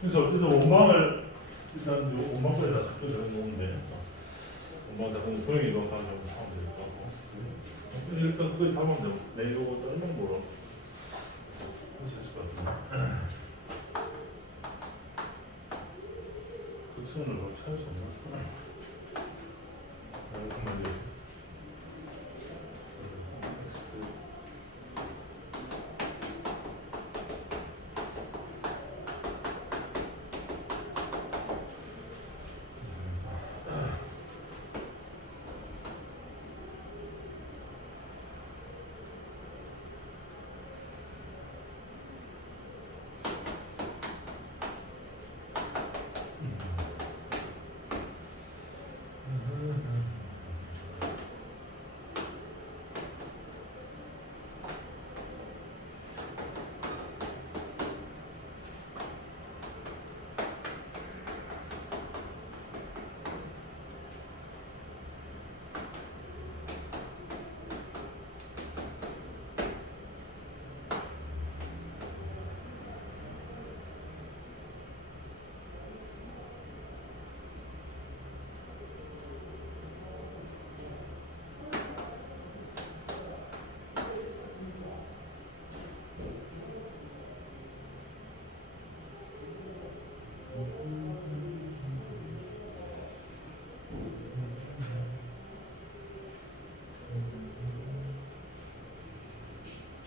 그래서 어쨌든 원망을 일단 요 원망권에다 섞여 놓으면 돼. 원망 다 그냥 도형이 이거 가지고 하면 될것 같고. 일단 그거 다 하면 돼. 내려오고 떨면 뭐로 할수 있을 것 같은데. 극선으로 찾을 수 없나? 이렇게 만들지. X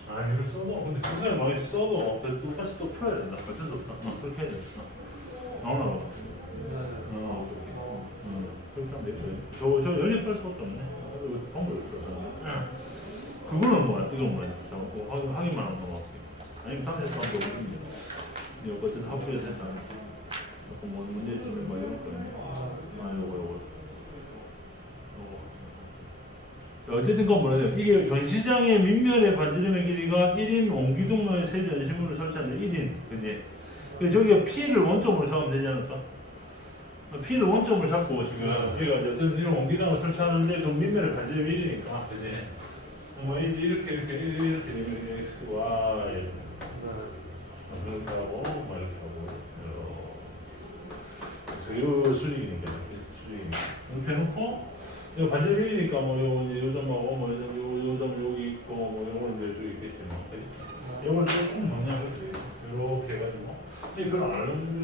아 이걸 써도 근데 구성이 많이 써도 또 똑같이 또 풀어야 된다. 어쩔 수 없다. 어, 그렇게 해야 되겠어. 나오나 봐. 어, 그렇게. 음, 그렇게 하면 되죠. 저, 저 연립할 수밖에 없네. 이거 방법이 없어. 그거는 뭐야? 이건 뭐야? 저 어, 확인, 확인만 하는 거 같아. 아니면 데서 한번 보는데. 이거 어쨌든 학부에서 했다. 조금 뭐 문제점이 뭐 이런 거. 아, 요거, 요거. 요거. 어쨌든 건 뭐냐면 이게 전 시장의 밑면의 반지름의 길이가 1인 원기둥로의 세 전시물을 설치하는 1인 그지? 그 저기 P를 원점으로 잡으면 되지 않을까? P를 원점으로 잡고 지금 이제 어쨌든 이런 원기둥을 설치하는데 그 밑면의 반지름이 1이니까 그지? 뭐 이- 이렇게 이렇게 이렇게 되면 X, Y 이렇게 하고 뭐 이렇게 하고 이렇게. 수직이니까 수직이 이렇게 해놓고 이거 반절 밀리니까 뭐 요, 이제 요점하고 뭐 요, 요, 요점 여기 있고 뭐 요거는 이제 좀 있겠지 뭐 요걸 조금 정리하면 돼 요렇게 해가지고. 근데 그걸 안 하는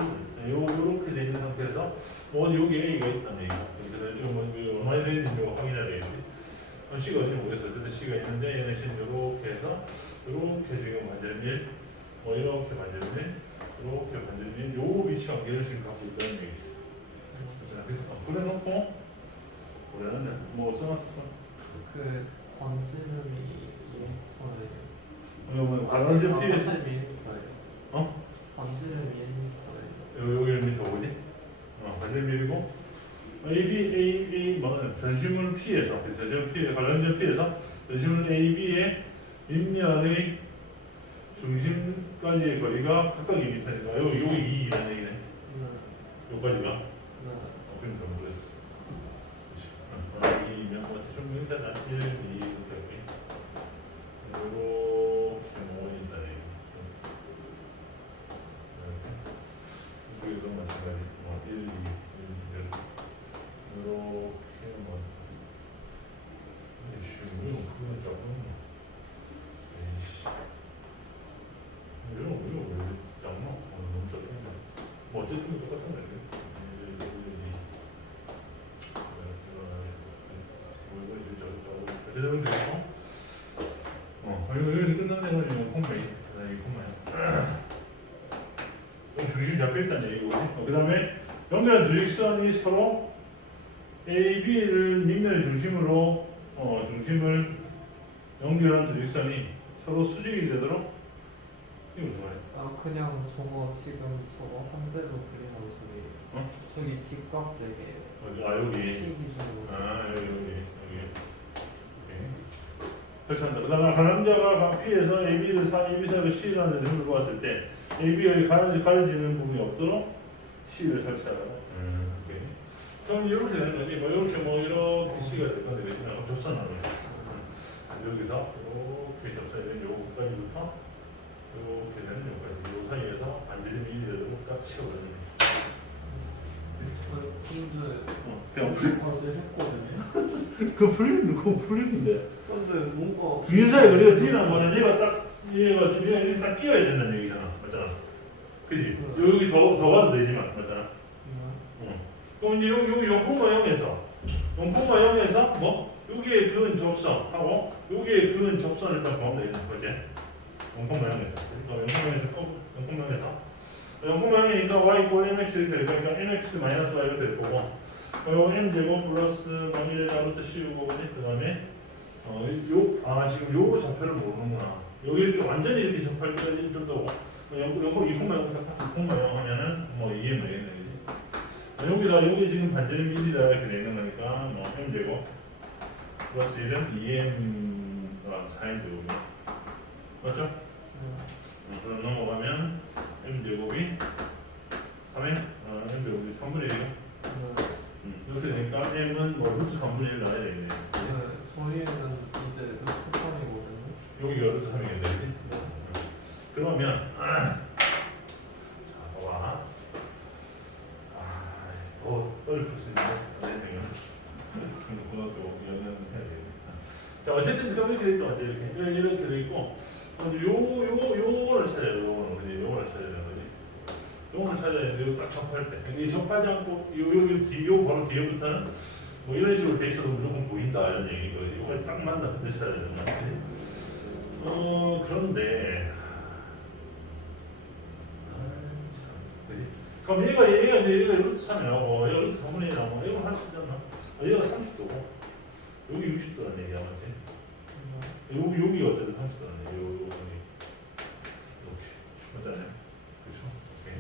요. 요렇게 돼 있는 상태에서 뭐 어디 여기 A가 있다는 얘기야 그래서 지금 뭐 얼마나 이거 확인해야 되겠지. 어, C가 어딘지 모르겠어 어쨌든 C가 있는데 얘는 C는 요렇게 해서 요렇게 지금 반절 밀 뭐 이렇게 반절 밀 이렇게 반절 밀 요 위치 관계를 지금 갖고 있다는 얘기지. 그래서 그래 놓고 우리는 뭐 써놨을까? 그 광지름이 2m예요. 이거 뭐 관원제 피해서 광지름 1m예요. 어? 광지름 1m예요. 여기 여기 밑에 뭐지? 어, 관절 밀고 A, B, A, A 뭐는 전심을 피해서 그 전심을 피해 관련전 피해서 전심을 A, B의 밑면의 중심까지의 거리가 각각 2m니까 여기 여기 2라는 얘기네. 네. 여기까지가. 네. 어, 그러니까 모르겠어. 아, 이 명과 좀 일단 나 1, 2이렇게 할게. 이렇게 모인다 이거. 이거 마찬가지. 뭐 1, 2, 1, 2 이렇게. 이렇게 뭐. 이씨, 이거 그거 작은. 에이씨. 이거 이거 왜 이렇게 작나? 어, 너무 작다. 뭐 어쨌든 똑같은 거야. 1, 2, 1, 2. 제대로 되고 어 이거 여기 끝나는 거는 콤메이 이 콤메이 그럼 중심 잡혀있다는 얘기고 어, 그 다음에 연결한 주직선이 서로 A, B를 밑면의 중심으로 어, 중심을 연결한 주직선이 서로 수직이 되도록 이거 뭐야? 아 그냥 저거 지금 저거 한 대로 그리는 소리. 어? 저기 직각 되게 어디? 아 여기 P 기준으로. 아 여기 여기 여기 설치한다. 그 다음에 가남자가 P에서 AB를 사 AB 사이로 C라는 점을 보았을 때 AB의 가려지, 가려지는 부분이 없도록 C를 설치하라. 음, 오케이. 그럼 이렇게 되는 거지. 뭐 이렇게 뭐 이렇게 C가 될 건데 왜 그냥 접선하는 거야. 여기서 이렇게 접선이 되는 요거까지부터 이렇게 되는 여기까지 요 사이에서 반지름 1이라도 딱 채워버리는 근데 어, 그냥 풀 어제 했거든요. 그 풀리는 거 풀리는데. 근데 뭔가 그래가 지나 뭐는 얘가 딱 얘가 지금 얘가 딱 끼워야 된다는 얘기잖아. 맞잖아. 그지? 여기 더, 더 가도 되지만 맞잖아. 응. 그럼 이제 여기 여기 0,0에서 0,0에서 뭐? 여기에 그은 접선 하고 여기에 그은 접선을 일단 구하면 되는 거지? 0,0에서. 그러니까 0,0에서 꼭 0,0에서 0,0이니까 y 이꼴 mx 이렇게 될 거니까 mx 마이너스 y 이렇게 될 거고 그리고 m 제곱 플러스 마이너스 나부터 씌우고 그 다음에 어, 요, 아, 지금 요 좌표를 모르는구나. 여기 이렇게 완전히 이렇게 접할 때까지 좀 더, 요거, 요거 2,0딱2,0 하면은 뭐 이해 뭐 되겠네? 여기다, 여기 지금 반전이 1이다 이렇게 되는 거니까, 뭐, m 제곱 플러스 1은 2m, 아, 4m 제곱이. 맞죠? 어, 그럼 넘어가면 m 제곱이 3m, 아, m 제곱이 3분의 1이요. 음, 이렇게 되니까 m은 뭐 루트 3분의 1 나와야 되겠네. 그지? 저희는 이제 루트판이거든요. 여기가 루트 3이겠네, 그지? 그러면 자 봐봐 아더 떨릴 수 있는데 안 근데 고등학교 연연 해야 되겠다 자 어쨌든 그럼 이렇게 됐죠 이렇게 이렇게 돼 있고 근데 요 요거 요거를 찾아야 돼 요거는. 그지? 요거를 찾아야 되는 거지. 요거를 찾아야 돼. 요거 딱 접할 때. 근데 이 접하지 않고 요요 뒤 요 바로 뒤에부터는 뭐 이런 식으로 돼 있어도 무조건 보인다 이런 얘기고 이걸 딱 만나 그때 찾아야 되는 거지? 어 그런데. 그럼 얘가 얘가 이제 얘가 루트 3이 나오고 얘가 루트 3분의 1 나오고 얘가 할수 있잖아. 어, 얘가 30도고. 여기 60도란 얘기야 맞지? 여기 여기가 어쨌든 30도란 얘기야 여기 여기 이렇게 맞잖아요 그렇죠? 오케이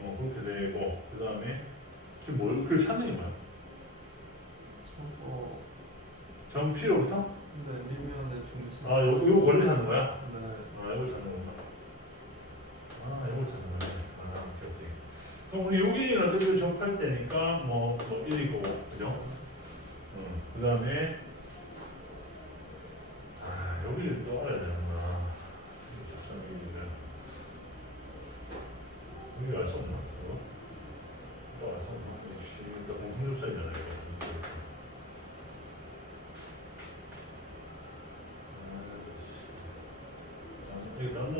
어 그렇게 되고 그 다음에 그걸 찾는 게 뭐야? 저거 점 P로부터? 근데 미면의 중심. 아 요, 요 원리 찾는 거야? 네. 아, 이걸 찾는 건가? 아, 이걸 찾는 거네. 아, 오케이, 오케이. 그럼 우리 여기는 어차피 접할 때니까 뭐, 뭐 1이고, 그죠? 음, 그 다음에, 아, 여기를 또 알아야 되는구나. 여기 알수 없나? 이거? 또알 수 없나? 역시, 일단 공통접사이잖아요, 이거. 아, 이거 딴거 없으면 너무 맛있으면 끝나고 없으니까 오늘 끝나면 에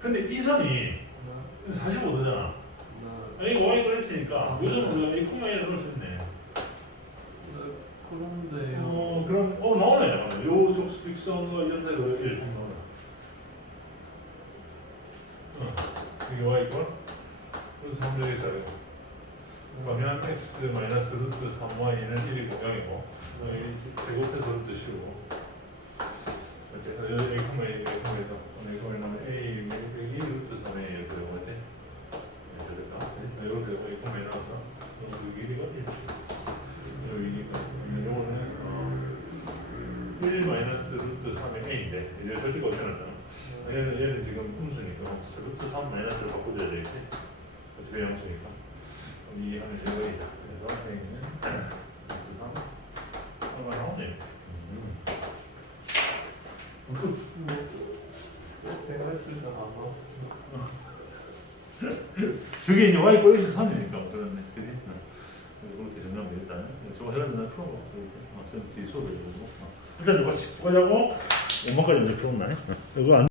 근데 이 선이 45도잖아. 네. 이거 와이 그랬으니까, 요즘 우리가 이 구멍에 들을 수 있네. 그런데요. 어, 그럼, 어, 나오네. 요 속 직선과 연세가 1. 이게 Y권 그래서 3분의 1짜리고 그러면 x 마이너스 루트 3y는 1이고 0이고 제곱해서 루트 씌우고 어째 여기 a 콤마 a 콤마에서 a 콤 마는 a 빼기 루트 3a 이렇게 되고 맞지? 이렇게 될까? 이렇게 되고 a 콤마에 나왔어 그럼 그 길이가 1 여기니까 이거는 어, 1 마이너스 루트 3의 a인데 이제 저기가 어디 놨잖아 얘는 얘는 지금 음수니까 루트 3 마이너스를 바꿔줘야 되겠지? 어차피 양수니까 그럼 이 안에 제거이다. 그래서 A는 루트 3 3만 나오네. 음. 그, 뭐, 저게 이제 y 꼴 x 3이니까 뭐 그렇네. 그지? 응. 그렇게 정리하면 되겠다. 저거 해가지고 나 풀어봐. 쌤 뒤에 수업을 해주고. 어. 일단 이거 같이 꺼자고 엄마까지 이제 풀었나? 이거 안